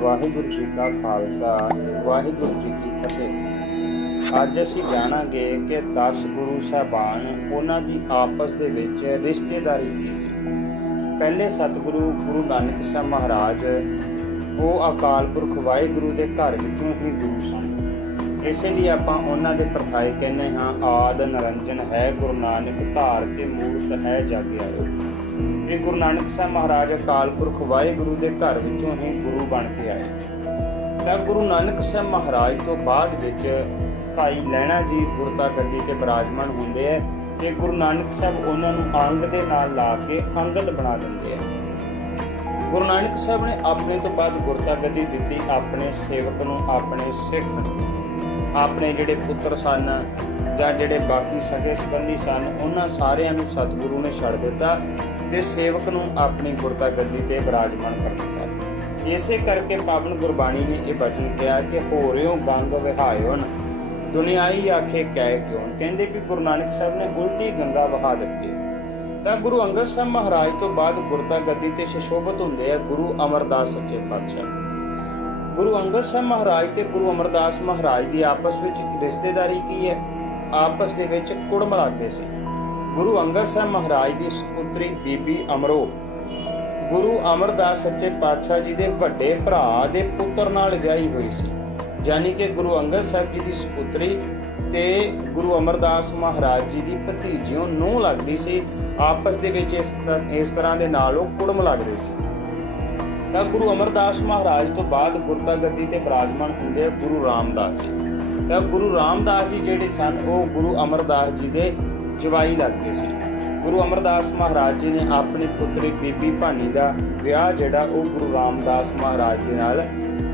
ਵਾਹਿਗੁਰੂ ਜੀ ਕਾ ਖਾਲਸਾ, ਵਾਹਿਗੁਰੂ ਜੀ ਕੀ ਫਤਿਹ। ਅੱਜ ਅਸੀਂ ਜਾਣਾਂਗੇ ਕਿ 10 ਗੁਰੂ ਸਾਹਿਬਾਨ ਉਹਨਾਂ ਦੀ ਆਪਸ ਦੇ ਵਿੱਚ ਰਿਸ਼ਤੇਦਾਰੀ ਕੀ ਸੀ। ਪਹਿਲੇ ਸਤਿਗੁਰੂ ਗੁਰੂ ਨਾਨਕ ਸਾਹਿਬ ਮਹਾਰਾਜ, ਉਹ ਅਕਾਲ ਪੁਰਖ ਵਾਹਿਗੁਰੂ ਦੇ ਘਰ ਵਿੱਚੋਂ ਹੀ ਗੁਰੂ ਸਨ। ਇਸੇ ਲਈ ਆਪਾਂ ਉਹਨਾਂ ਦੇ ਪ੍ਰਥਾਏ ਕਹਿੰਦੇ ਹਾਂ, ਆਦ ਨਰੰਜਨ ਹੈ, ਗੁਰੂ ਨਾਨਕ ਧਾਰ ਕੇ ਮੂਰਤ ਹੈ, ਜਗ ਆਇਓ ਗੁਰੂ ਨਾਨਕ ਸਾਹਿਬ ਮਹਾਰਾਜ ਅਕਾਲ ਪੁਰਖ ਵਾਹਿਗੁਰੂ ਦੇ ਘਰ ਵਿੱਚੋਂ ਹੀ ਗੁਰੂ ਬਣ ਕੇ ਆਏ। ਤਾਂ ਗੁਰੂ ਨਾਨਕ ਸਾਹਿਬ ਮਹਾਰਾਜ ਤੋਂ ਬਾਅਦ ਵਿੱਚ ਭਾਈ ਲੈਣਾ ਜੀ ਗੁਰਤਾ ਗੱਦੀ ਤੇ ਬਿਰਾਜਮਾਨ ਹੁੰਦੇ ਆ ਤੇ ਗੁਰੂ ਨਾਨਕ ਸਾਹਿਬ ਉਹਨਾਂ ਨੂੰ ਅੰਗ ਦੇ ਨਾਲ ਲਾ ਕੇ ਅੰਗਦ ਬਣਾ ਦਿੰਦੇ ਆ। ਗੁਰੂ ਨਾਨਕ ਸਾਹਿਬ ਨੇ ਆਪਣੇ ਤੋਂ ਬਾਅਦ ਗੁਰਤਾ ਗੱਦੀ ਦਿੱਤੀ ਆਪਣੇ ਸੇਵਕ ਨੂੰ, ਆਪਣੇ ਸਿੱਖ ਨੂੰ, ਆਪਣੇ ਜਿਹੜੇ ਪੁੱਤਰ ਸਨ ਜਾਂ ਜਿਹੜੇ ਬਾਕੀ ਸਗੇ ਸੰਬੰਧੀ ਸਨ, ਉਹਨਾਂ ਸਾਰਿਆਂ ਨੂੰ ਸਤਿਗੁਰੂ ਨੇ ਛੱਡ ਦਿੱਤਾ ਤੇ ਸੇਵਕ ਨੂੰ ਆਪਣੀ ਗੁਰਤਾ ਗੱਦੀ ਤੇ ਬਿਰਾਜਮਾਨ ਕਰ ਦਿੱਤਾ। ਇਸੇ ਕਰਕੇ ਪਾਵਨ ਗੁਰਬਾਣੀ ਨੇ ਇਹ ਬਚਨ ਕਿਹਾ ਕਿ ਹੋ ਗੰਗ ਵਿਹਾਇਓਨ ਦੁਨਿਆਈ ਆਖੇ ਕਹਿ ਕਿਉਂ ਕਹਿੰਦੇ ਵੀ ਗੁਰੂ ਨਾਨਕ ਸਾਹਿਬ ਨੇ ਉਲਟੀ ਗੰਗਾ ਵਹਾ ਦਿੱਤੀ। ਤਾਂ ਗੁਰੂ ਅੰਗਦ ਸਾਹਿਬ ਮਹਾਰਾਜ ਤੋਂ ਬਾਅਦ ਗੁਰਤਾ ਗੱਦੀ ਤੇ ਸ਼ਸ਼ੋਭਤ ਹੁੰਦੇ ਆ ਗੁਰੂ ਅਮਰਦਾਸ ਸੱਚੇ ਪਾਤਸ਼ਾਹ। ਗੁਰੂ ਅੰਗਦ ਸਾਹਿਬ ਮਹਾਰਾਜ ਤੇ ਗੁਰੂ ਅਮਰਦਾਸ ਮਹਾਰਾਜ ਦੀ ਆਪਸ ਵਿੱਚ ਰਿਸ਼ਤੇਦਾਰੀ ਕੀ ਹੈ? ਆਪਸ ਦੇ ਵਿੱਚ ਕੁੜਮ ਲੱਗਦੇ ਸੀ। ਗੁਰੂ ਅੰਗਦ ਸਾਹਿਬ ਮਹਾਰਾਜ ਦੀ ਸੁਪੁੱਤਰੀ ਬੀਬੀ ਅਮਰੋ, ਗੁਰੂ ਅਮਰਦਾਸ ਸੱਚੇ ਪਾਤਸ਼ਾਹ ਜੀ ਦੇ ਵੱਡੇ ਭਰਾ ਦੇ ਪੁੱਤਰ ਨਾਲ ਵਿਆਹੀ ਹੋਈ ਸੀ। ਯਾਨੀ ਕਿ ਗੁਰੂ ਅੰਗਦ ਸਾਹਿਬ ਜੀ ਦੀ ਸੁਪੁੱਤਰੀ ਤੇ ਗੁਰੂ ਅਮਰਦਾਸ ਮਹਾਰਾਜ ਜੀ ਦੀ ਭਤੀਜਿਓ ਨੂੰ ਲੱਗਦੀ ਸੀ। ਆਪਸ ਦੇ ਵਿੱਚ ਇਸ ਤਰ੍ਹਾਂ- ਇਸ ਤਰ੍ਹਾਂ ਦੇ ਨਾਲ ਉਹ ਕੁੜਮ ਲੱਗਦੇ ਸੀ। ਤਾਂ ਗੁਰੂ ਅਮਰਦਾਸ ਮਹਾਰਾਜ ਤੋਂ ਬਾਅਦ ਗੁਰਤਾ ਗੱਦੀ ਤੇ ਬਿਰਾਜਮਾਨ ਹੁੰਦੇ ਗੁਰੂ ਰਾਮਦਾਸ ਜੀ। ਤਾਂ ਗੁਰੂ ਰਾਮਦਾਸ ਜੀ ਜਿਹੜੇ ਸਨ, ਉਹ ਗੁਰੂ ਅਮਰਦਾਸ ਜੀ ਦੇ ਜਵਾਈ ਲੱਗਦੇ ਸੀ। ਗੁਰੂ ਅਮਰਦਾਸ ਮਹਾਰਾਜ ਜੀ ਨੇ ਆਪਣੀ ਪੁੱਤਰੀ ਬੀਬੀ ਭਾਨੀ ਦਾ ਵਿਆਹ ਜਿਹੜਾ, ਉਹ ਗੁਰੂ ਰਾਮਦਾਸ ਮਹਾਰਾਜ ਦੇ ਨਾਲ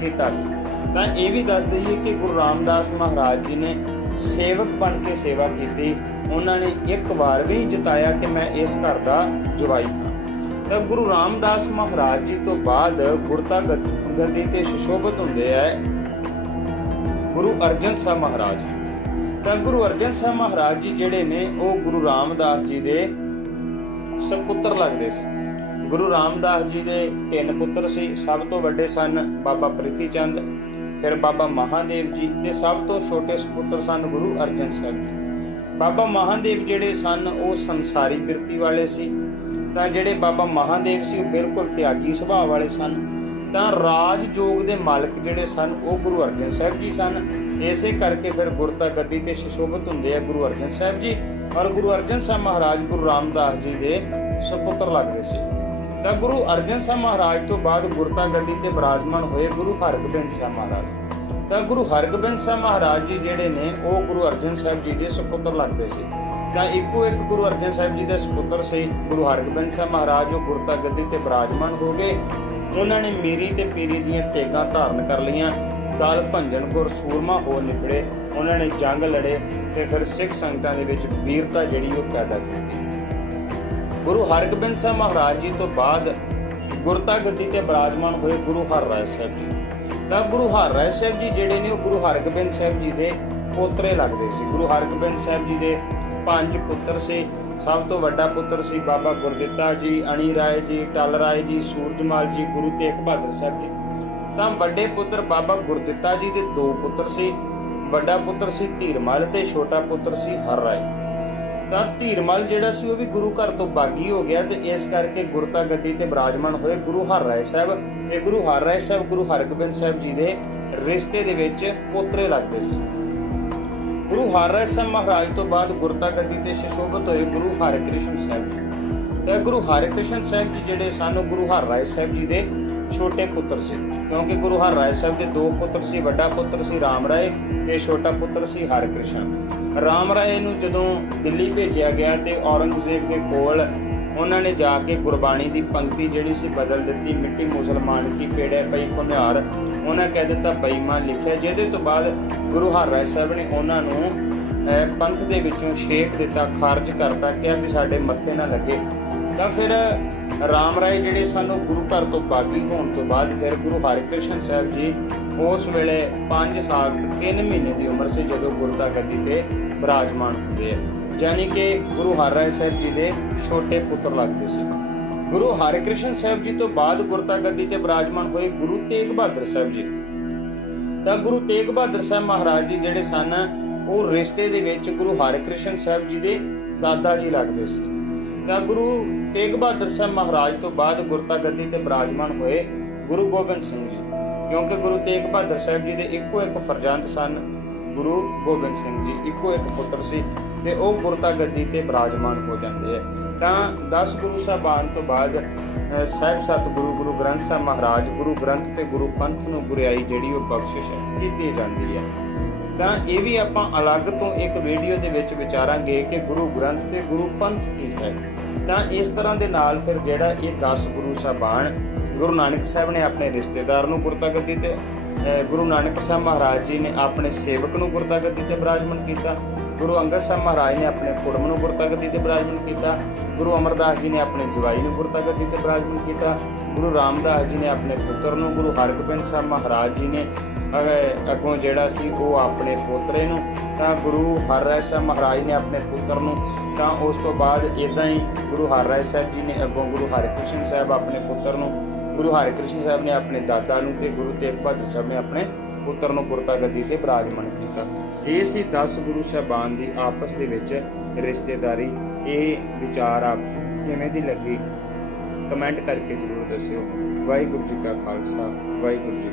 ਕੀਤਾ ਸੀ। ਤਾਂ ਇਹ ਵੀ ਦੱਸ ਦਈਏ ਕਿ ਗੁਰੂ ਰਾਮਦਾਸ ਮਹਾਰਾਜ ਜੀ ਨੇ ਸੇਵਕ ਬਣ ਕੇ ਸੇਵਾ ਕੀਤੀ। ਉਹਨਾਂ ਨੇ ਇੱਕ ਵਾਰ ਵੀ ਜਤਾਇਆ ਕਿ ਮੈਂ ਇਸ ਘਰ ਦਾ ਜਵਾਈ ਹਾਂ। ਤਾਂ ਗੁਰੂ ਰਾਮਦਾਸ ਮਹਾਰਾਜ ਜੀ ਤੋਂ ਬਾਅਦ ਗੁਰਤਾ ਗੱਦ- ਗੱਦੀ ਤੇ ਸ਼ਸ਼ੋਭਤ ਹੁੰਦੇ ਆ ਗੁਰੂ ਅਰਜਨ ਸਾਹਿਬ ਮਹਾਰਾਜ ਤਾਂ ਗੁਰੂ ਅਰਜਨ ਸਾਹਿਬ ਮਹਾਰਾਜ ਜੀ ਜਿਹੜੇ ਨੇ, ਉਹ ਗੁਰੂ ਰਾਮਦਾਸ ਜੀ ਦੇ ਸਪੁੱਤਰ ਲੱਗਦੇ ਸੀ। ਗੁਰੂ ਰਾਮਦਾਸ ਜੀ ਦੇ ਤਿੰਨ ਪੁੱਤਰ ਸੀ। ਸਭ ਤੋਂ ਵੱਡੇ ਸਨ ਬਾਬਾ ਪ੍ਰਿਥੀ ਚੰਦ ਫਿਰ ਬਾਬਾ ਮਹਾਦੇਵ ਜੀ ਤੇ ਸਭ ਤੋਂ ਛੋਟੇ ਸਪੁੱਤਰ ਸਨ ਗੁਰੂ ਅਰਜਨ ਸਾਹਿਬ ਜੀ। ਬਾਬਾ ਮਹਾਦੇਵ ਜਿਹੜੇ ਸਨ, ਉਹ ਸੰਸਾਰੀ ਬਿਰਤੀ ਵਾਲੇ ਸੀ। ਤਾਂ ਜਿਹੜੇ ਬਾਬਾ ਮਹਾਦੇਵ ਸੀ, ਉਹ ਬਿਲਕੁਲ ਤਿਆਗੀ ਸੁਭਾਅ ਵਾਲੇ ਸਨ। ਤਾਂ ਰਾਜਯੋਗ ਦੇ ਮਾਲਕ ਜਿਹੜੇ ਸਨ, ਉਹ ਗੁਰੂ ਅਰਜਨ ਸਾਹਿਬ ਜੀ ਸਨ। ਇਸੇ ਕਰਕੇ ਫਿਰ ਗੁਰਤਾ ਗੱਦੀ ਤੇ ਸ਼ਸ਼ੋਭਤ ਹੁੰਦੇ ਆ ਗੁਰੂ ਅਰਜਨ ਸਾਹਿਬ ਜੀ। ਔਰ ਗੁਰੂ ਅਰਜਨ ਸਾਹਿਬ ਮਹਾਰਾਜ ਗੁਰੂ ਰਾਮਦਾਸ ਜੀ ਦੇ ਸੁਪੁੱਤਰ ਲੱਗਦੇ ਸੀ। ਤਾਂ ਗੁਰੂ ਅਰਜਨ ਸਾਹਿਬ ਮਹਾਰਾਜ ਤੋਂ ਬਾਅਦ ਗੁਰਤਾ ਗੱਦੀ ਤੇ ਬਿਰਾਜਮਾਨ ਹੋਏ ਗੁਰੂ ਹਰਗੋਬਿੰਦ ਸਾਹਿਬ ਮਹਾਰਾਜ। ਤਾਂ ਗੁਰੂ ਹਰਗੋਬਿੰਦ ਸਾਹਿਬ ਮਹਾਰਾਜ ਜੀ ਜਿਹੜੇ ਨੇ, ਉਹ ਗੁਰੂ ਅਰਜਨ ਸਾਹਿਬ ਜੀ ਦੇ ਸੁਪੁੱਤਰ ਲੱਗਦੇ ਸੀ। ਤਾਂ ਇੱਕੋ ਇੱਕ ਗੁਰੂ ਅਰਜਨ ਸਾਹਿਬ ਜੀ ਦੇ ਸੁਪੁੱਤਰ ਸੀ ਗੁਰੂ ਹਰਗੋਬਿੰਦ ਸਾਹਿਬ ਮਹਾਰਾਜ। ਉਹ ਗੁਰਤਾ ਗੱਦੀ ਤੇ ਬਿਰਾਜਮਾਨ ਹੋ ਗਏ। ਉਹਨਾਂ ਨੇ ਮੀਰੀ ਤੇ ਪੀਰੀ ਦੀਆਂ ਤੇਗਾਂ ਧਾਰਨ ਕਰ ਲਈਆਂ। ਦਲ ਭੰਜਨ ਗੁਰ ਸੂਰਮਾ ਹੋ ਨਿਪੜੇ ਉਹਨਾਂ ਨੇ ਜੰਗ ਲੜੇ ਤੇ ਫਿਰ ਸਿੱਖ ਸੰਗਤਾਂ ਦੇ ਵਿੱਚ ਵੀਰਤਾ ਜਿਹੜੀ ਉਹ ਪੈਦਾ ਕੀਤੀ। ਗੁਰੂ ਹਰਗੋਬਿੰਦ ਸਾਹਿਬ ਮਹਾਰਾਜ ਜੀ ਤੋਂ ਬਾਅਦ ਗੁਰਤਾ ਗੱਦੀ ਤੇ ਬਰਾਜਮਾਨ ਹੋਏ ਗੁਰੂ ਹਰ ਹਰਰਾਏ ਸਾਹਿਬ ਜੀ। ਤਾਂ ਗੁਰੂ ਹਰ ਹਰਰਾਏ ਸਾਹਿਬ ਜੀ ਜਿਹੜੇ ਨੇ ਉਹ ਗੁਰੂ ਹਰਗੋਬਿੰਦ ਸਾਹਿਬ ਜੀ ਦੇ ਪੋਤਰੇ ਲੱਗਦੇ ਸੀ। ਗੁਰੂ ਹਰਗੋਬਿੰਦ ਸਾਹਿਬ ਜੀ ਦੇ ਪੰਜ ਪੁੱਤਰ ਸੀ। ਸਭ ਤੋਂ ਵੱਡਾ ਪੁੱਤਰ ਸੀ ਬਾਬਾ ਗੁਰਦਿੱਤਾ ਜੀ, ਅਣੀ ਰਾਏ ਜੀ, ਟਲ ਰਾਏ ਜੀ, ਸੂਰਜਮਲ ਜੀ, ਗੁਰੂ ਤੇਗ ਬਹਾਦਰ ਸਾਹਿਬ ਜੀ। ਤਾਂ ਵੱਡੇ ਪੁੱਤਰ ਬਾਬਾ ਗੁਰਦਿੱਤਾ ਜੀ ਦੇ ਦੋ ਪੁੱਤਰ ਸੀ। ਵੱਡਾ ਪੁੱਤਰ ਸੀ ਧੀਰਮਲ ਤੇ ਛੋਟਾ ਪੁੱਤਰ ਸੀ ਹਰ ਰਾਏ। ਤਾਂ ਧੀਰਮਲ ਜਿਹੜਾ ਸੀ ਉਹ ਵੀ ਗੁਰੂ ਘਰ ਤੋਂ ਬਾਗੀ ਹੋ ਗਿਆ ਤੇ ਇਸ ਕਰਕੇ ਗੁਰਤਾ ਗੱਦੀ ਤੇ ਬਿਰਾਜਮਾਨ ਹੋਏ ਗੁਰੂ ਹਰ ਰਾਏ ਸਾਹਿਬ ਤੇ ਗੁਰੂ ਹਰ ਰਾਏ ਸਾਹਿਬ, ਗੁਰੂ ਹਰਗੋਬਿੰਦ ਸਾਹਿਬ ਜੀ ਦੇ ਰਿਸ਼ਤੇ ਦੇ ਵਿੱਚ ਪੋਤਰੇ ਲੱਗਦੇ ਸੀ। ਗੁਰੂ ਹਰਿਰਾਏ ਸਾਹਿਬ ਮਹਾਰਾਜ ਤੋਂ ਬਾਅਦ ਗੁਰਤਾ ਗੱਦੀ ਤੇ ਸ਼ਸ਼ੋਭਤ ਹੋਏ ਗੁਰੂ ਹਰਿਕ੍ਰਿਸ਼ਨ ਸਾਹਿਬ ਜੀ। ਤੇ ਗੁਰੂ ਹਰਿਕ੍ਰਿਸ਼ਨ ਸਾਹਿਬ ਜੀ ਜਿਹੜੇ ਸਨ, ਉਹ ਗੁਰੂ ਹਰਿਰਾਏ ਸਾਹਿਬ ਜੀ ਦੇ ਛੋਟੇ ਪੁੱਤਰ ਸੀ। ਕਿਉਂਕਿ ਗੁਰੂ ਹਰਿਰਾਏ ਸਾਹਿਬ ਦੇ ਦੋ ਪੁੱਤਰ ਸੀ, ਵੱਡਾ ਪੁੱਤਰ ਸੀ ਰਾਮ ਰਾਏ ਤੇ ਛੋਟਾ ਪੁੱਤਰ ਸੀ ਹਰਿਕ੍ਰਿਸ਼ਨ। ਰਾਮ ਰਾਏ ਨੂੰ ਜਦੋਂ ਦਿੱਲੀ ਭੇਜਿਆ ਗਿਆ ਤੇ ਔਰੰਗਜ਼ੇਬ ਦੇ ਕੋਲ ਉਹਨਾਂ ਨੇ ਜਾ ਕੇ ਗੁਰਬਾਣੀ ਦੀ ਪੰਕਤੀ ਜਿਹੜੀ ਸੀ ਬਦਲ ਦਿੱਤੀ, ਮਿੱਟੀ ਮੁਸਲਮਾਨ ਕੀ ਪੇੜੇ ਪਈ ਕੁਨਿਆਰ। ਉਹਨਾਂ ਕਹਿ ਦਿੱਤਾ ਬੇਈਮਾਨ ਲਿਖਿਆ। ਜਿਹਦੇ ਤੋਂ ਬਾਅਦ ਗੁਰੂ ਹਰਿਰਾਏ ਸਾਹਿਬ ਨੇ ਉਹਨਾਂ ਨੂੰ ਪੰਥ ਦੇ ਵਿੱਚੋਂ ਛੇਕ ਦਿੱਤਾ, ਖਾਰਜ ਕਰਤਾ, ਕਿਹਾ ਵੀ ਸਾਡੇ ਮੱਥੇ ਨਾ ਲੱਗੇ। ਤਾਂ ਫਿਰ ਰਾਮ ਰਾਏ ਜਿਹੜੇ ਸਾਨੂੰ ਗੁਰੂ ਘਰ ਤੋਂ ਬਾਗੀ ਹੋਣ ਤੋਂ ਬਾਅਦ ਫਿਰ ਗੁਰੂ ਹਰਿਕ੍ਰਿਸ਼ਨ ਸਾਹਿਬ ਜੀ ਉਸ ਵੇਲੇ 5 ਸਾਲ ਤੇ 3 ਮਹੀਨੇ ਦੀ ਉਮਰ ਸੀ, ਜਦੋਂ ਗੁਰਦਾ ਗੱਦੀ ਤੇ ਬਿਰਾਜਮਾਨ ਹੁੰਦੇ ਆ। ਯਾਨੀ ਕਿ ਗੁਰੂ ਹਰ ਹਰਿਰਾਏ ਸਾਹਿਬ ਜੀ ਦੇ ਛੋਟੇ ਪੁੱਤਰ ਲੱਗਦੇ ਸੀ। ਗੁਰੂ ਹਰਿਕ੍ਰਿਸ਼ਨ ਸਾਹਿਬ ਜੀ ਤੋਂ ਬਾਅਦ ਗੁਰਤਾ ਗੱਦੀ ਤੇ ਬਿਰਾਜਮਾਨ ਹੋਏ ਗੁਰੂ ਤੇਗ ਬਹਾਦਰ ਸਾਹਿਬ ਜੀ। ਤਾਂ ਗੁਰੂ ਤੇਗ ਬਹਾਦਰ ਸਾਹਿਬ ਮਹਾਰਾਜ ਜੀ ਜਿਹੜੇ ਸਨ, ਉਹ ਰਿਸ਼ਤੇ ਦੇ ਵਿੱਚ ਗੁਰੂ ਹਰਿਕ੍ਰਿਸ਼ਨ ਸਾਹਿਬ ਜੀ ਦੇ ਦਾਦਾ ਜੀ ਲੱਗਦੇ ਸੀ। ਤਾਂ ਗੁਰੂ ਤੇਗ ਬਹਾਦਰ ਸਾਹਿਬ ਮਹਾਰਾਜ ਤੋਂ ਬਾਅਦ ਗੁਰਤਾ ਗੱਦੀ ਤੇ ਬਿਰਾਜਮਾਨ ਹੋਏ ਗੁਰੂ ਗੋਬਿੰਦ ਸਿੰਘ ਜੀ। ਕਿਉਂਕਿ ਗੁਰੂ ਤੇਗ ਬਹਾਦਰ ਸਾਹਿਬ ਜੀ ਦੇ ਇੱਕੋ ਇੱਕ ਫਰਜ਼ੰਦ ਸਨ, ਗੁਰੂ ਗੋਬਿੰਦ ਸਿੰਘ ਜੀ, ਇੱਕੋ ਇੱਕ ਪੁੱਤਰ ਸੀ। ਤੇ ਉਹ ਗੁਰਤਾ ਗੱਦੀ ਤੇ ਬਿਰਾਜਮਾਨ ਹੋ ਜਾਂਦੇ ਹੈ ਤਾਂ 10 ਗੁਰੂ ਸਾਹਿਬਾਨ ਤੋਂ ਬਾਅਦ ਸਾਹਿਬ ਸਤਿਗੁਰੂ ਗੁਰੂ ਗ੍ਰੰਥ ਸਾਹਿਬ ਮਹਾਰਾਜ, ਗੁਰੂ ਗ੍ਰੰਥ ਤੇ ਗੁਰੂ ਪੰਥ ਨੂੰ ਗੁਰਿਆਈ ਜਿਹੜੀ ਉਹ ਬਖਸ਼ਿਸ਼ ਕੀਤੀ ਜਾਂਦੀ ਹੈ ਤਾਂ ਇਹ ਵੀ ਆਪਾਂ ਅਲੱਗ ਤੋਂ ਇੱਕ ਵੀਡੀਓ ਦੇ ਵਿੱਚ ਵਿਚਾਰਾਂਗੇ ਕਿ ਗੁਰੂ ਗ੍ਰੰਥ ਤੇ ਗੁਰੂ ਪੰਥ ਕੀ ਹੈ। ਤਾਂ ਇਸ ਤਰ੍ਹਾਂ ਦੇ ਨਾਲ ਫਿਰ ਜਿਹੜਾ ਇਹ 10 ਗੁਰੂ ਸਾਹਿਬਾਨ ਗੁਰੂ ਨਾਨਕ ਸਾਹਿਬ ਨੇ ਆਪਣੇ ਰਿਸ਼ਤੇਦਾਰ ਨੂੰ ਗੁਰਤਾ ਗੱਦੀ ਤੇ, ਅਹ, ਗੁਰੂ ਨਾਨਕ ਸਾਹਿਬ ਮਹਾਰਾਜ ਜੀ ਨੇ ਆਪਣੇ ਸੇਵਕ ਨੂੰ ਗੁਰਤਾ ਗੱਦੀ ਤੇ ਬਿਰਾਜਮਾਨ ਕੀਤਾ ਗੁਰੂ ਅੰਗਦ ਸਾਹਿਬ ਮਹਾਰਾਜ ਨੇ ਆਪਣੇ ਕੁੜਮ ਨੂੰ ਗੁਰਤਾ ਗੱਦੀ ਤੇ ਬਿਰਾਜਮਾਨ ਕੀਤਾ, ਗੁਰੂ ਅਮਰਦਾਸ ਜੀ ਨੇ ਆਪਣੇ ਜਵਾਈ ਨੂੰ ਗੁਰਤਾ ਗੱਦੀ ਤੇ ਬਿਰਾਜਮਾਨ ਕੀਤਾ, ਗੁਰੂ ਰਾਮਦਾਸ ਜੀ ਨੇ ਆਪਣੇ ਪੁੱਤਰ ਨੂੰ, ਗੁਰੂ ਹਰਗੋਬਿੰਦ ਸਾਹਿਬ ਮਹਾਰਾਜ ਜੀ ਨੇ ਅੱਗੋਂ ਜਿਹੜਾ ਸੀ ਉਹ ਆਪਣੇ ਪੋਤਰੇ ਨੂੰ, ਤਾਂ ਗੁਰੂ ਹਰਿਰਾਏ ਸਾਹਿਬ ਮਹਾਰਾਜ ਨੇ ਆਪਣੇ ਪੁੱਤਰ ਨੂੰ, ਤਾਂ ਉਸ ਤੋਂ ਬਾਅਦ ਇਦਾਂ ਹੀ ਗੁਰੂ ਹਰਿਰਾਏ ਸਾਹਿਬ ਜੀ ਨੇ ਅੱਗੋਂ ਗੁਰੂ ਹਰਿਕ੍ਰਿਸ਼ਨ ਸਾਹਿਬ ਆਪਣੇ ਪੁੱਤਰ ਨੂੰ, ਗੁਰੂ ਹਰਿਕ੍ਰਿਸ਼ਨ ਸਾਹਿਬ ਨੇ ਆਪਣੇ ਦਾਦਾ ਨੂੰ ਤੇ ਗੁਰੂ ਤੇਗ ਬਹਾਦਰ ਸਾਹਿਬ ਨੇ ਆਪਣੇ ਪੁੱਤਰ ਨੂੰ ਪੁਰਤਾ ਗੱਦੀ ਤੇ ਬਿਰਾਜਮਾਨ ਕੀਤਾ। ਇਹ ਸੀ 10 ਗੁਰੂ ਸਾਹਿਬਾਨ ਦੀ ਆਪਸ ਦੇ ਵਿੱਚ ਰਿਸ਼ਤੇਦਾਰੀ। ਇਹ ਵਿਚਾਰ ਆਪ ਕਿਵੇਂ ਦੀ ਲੱਗੀ? ਕਮੈਂਟ ਕਰਕੇ ਜਰੂਰ ਦੱਸਿਓ। ਵਾਹਿਗੁਰੂ ਜੀ ਕਾ ਖਾਲਸਾ, ਵਾਹਿਗੁਰੂ ਜੀ